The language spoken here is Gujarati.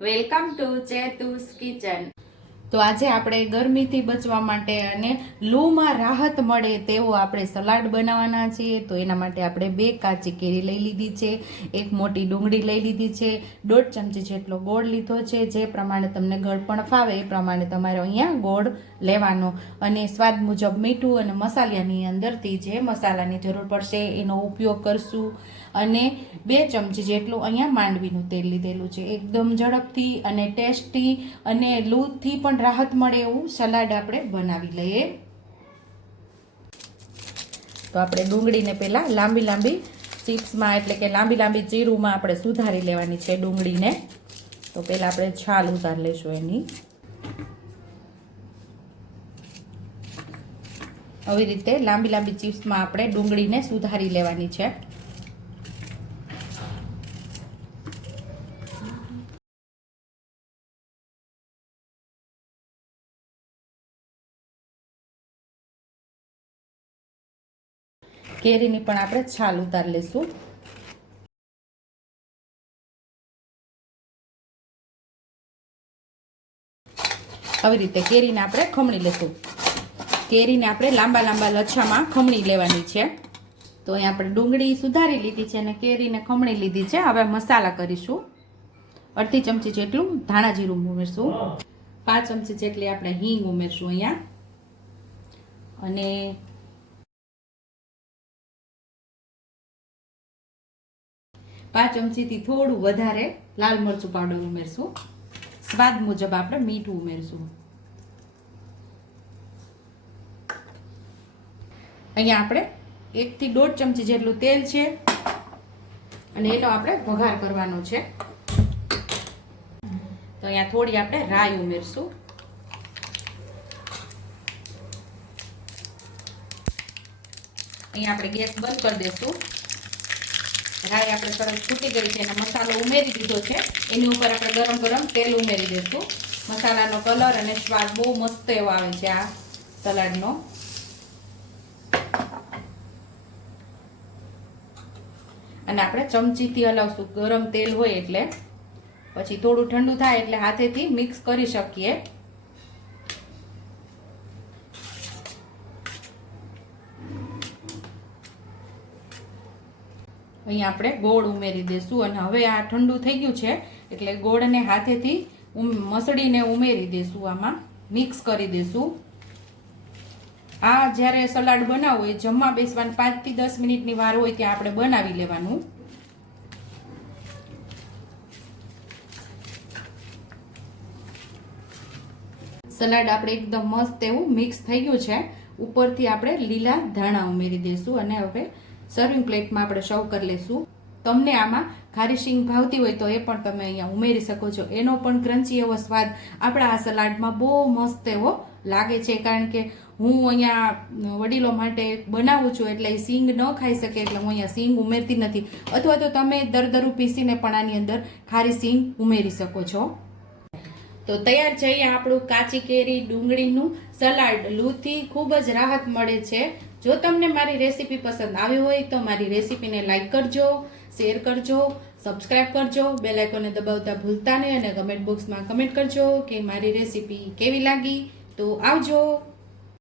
Welcome to ચેતુસ kitchen. તો આજે આપણે ગરમીથી બચવા માટે અને લૂમાં રાહત મળે તેવો આપણે સલાડ બનાવવાના છીએ. તો એના માટે આપણે બે કાચી કેરી લઈ લીધી છે, એક મોટી ડુંગળી લઈ લીધી છે, દોઢ ચમચી જેટલો ગોળ લીધો છે. જે પ્રમાણે તમને ગળપણ ફાવે એ પ્રમાણે તમારે અહીંયા ગોળ લેવાનો. અને સ્વાદ મુજબ મીઠું અને મસાલાની અંદરથી જે મસાલાની જરૂર પડશે એનો ઉપયોગ કરશું. અને બે ચમચી જેટલું અહીંયા માંડવીનું તેલ લીધેલું છે. એકદમ ઝડપથી અને ટેસ્ટી અને લૂથી પણ રાહત મળે એવું સલાડ આપણે બનાવી લઈએ. તો આપણે ડુંગળીને પહેલાં લાંબી લાંબી ચિપ્સમાં એટલે કે લાંબી લાંબી ચીરુમાં આપણે સુધારી લેવાની છે ડુંગળીને. તો પહેલાં આપણે છાલ ઉતારી લઈશું એની. આવી રીતે લાંબી લાંબી ચિપ્સમાં આપણે ડુંગળીને સુધારી લેવાની છે. કેરીની પણ આપણે છાલ ઉતારી લઈશું આવી રીતે કેરીને આપણે ખમણી લઈશું કેરીને આપણે લાંબા લાંબા લચ્છામાં ખમણી લેવાની છે. તો અહીં આપણે ડુંગળી સુધારી લીધી છે અને કેરીને ખમણી લીધી છે. હવે મસાલા કરીશું. અડધી ચમચી જેટલું ધાણા જીરું ઉમેરશું. પાંચ ચમચી જેટલી આપણે હિંગ ઉમેરશું અહીંયા. અને પાંચ ચમચીથી થોડું વધારે લાલ મરચું પાવડર ઉમેરશું. સ્વાદ મુજબ આપણે મીઠું ઉમેરશું. અહીંયા આપણે એકથી દોઢ ચમચી જેટલું તેલ છે. અને એનો આપણે વઘાર કરવાનો છે. તો અહીંયા થોડી આપણે રાઈ ઉમેરશું. અહીંયા આપણે ગેસ બંધ કરી દઈશું રાઈ આપણે સરસ છૂટી ગઈ છે અને મસાલો ઉમેરી દીધો છે. એની ઉપર આપણે ગરમ ગરમ તેલ ઉમેરી દઈશું મસાલાનો કલર અને સ્વાદ બહુ મસ્ત એવો આવે છે આ સલાડનો. અને આપણે ચમચીથી હલાવશું. ગરમ તેલ હોય એટલે. પછી થોડું ઠંડુ થાય એટલે હાથેથી મિક્સ કરી શકીએ. અહીંયા આપણે ગોળ ઉમેરી દઈશું અને હવે આ ઠંડુ થઈ ગયું છે એટલે ગોળને હાથેથી મસળીને ઉમેરી દઈશું આમાં. મિક્સ કરી દઈશું આ જ્યારે સલાડ બનાવવું એ જમવા બેસવાની પાંચથી દસ મિનિટની વાર હોય ત્યાં આપણે બનાવી લેવાનું. સલાડ આપણે એકદમ મસ્ત એવું મિક્સ થઈ ગયું છે. ઉપરથી આપણે લીલા ધાણા ઉમેરી દઈશું અને હવે સર્વિંગ પ્લેટમાં આપણે સર્વ કરી લઈશું તમને આમાં ખારી શીંગ ભાવતી હોય તો એ પણ તમે અહીંયા ઉમેરી શકો છો. એનો પણ ક્રન્ચી એવો સ્વાદ આપણા આ સલાડમાં બહુ મસ્ત એવો લાગે છે, કારણ કે હું અહીંયા વડીલો માટે બનાવું છું એટલે એ સિંગ ન ખાઈ શકે એટલે હું અહીંયા સિંગ ઉમેરતી નથી. અથવા તો તમે દરદરું પીસીને પણ આની અંદર ખારી સિંગ ઉમેરી શકો છો. તો તૈયાર છે આપણું કાચી કેરી ડુંગળીનું સલાડ. લૂથી ખૂબ જ રાહત મળે છે. જો તમને મારી રેસીપી પસંદ આવી હોય તો મારી રેસીપીને લાઇક કરજો, શેર કરજો, સબસ્ક્રાઇબ કરજો આઇકોને દબાવતા ભૂલતા નહીં અને કમેન્ટ બોક્સમાં કમેન્ટ કરજો કે મારી રેસીપી કેવી લાગી. તો આવજો.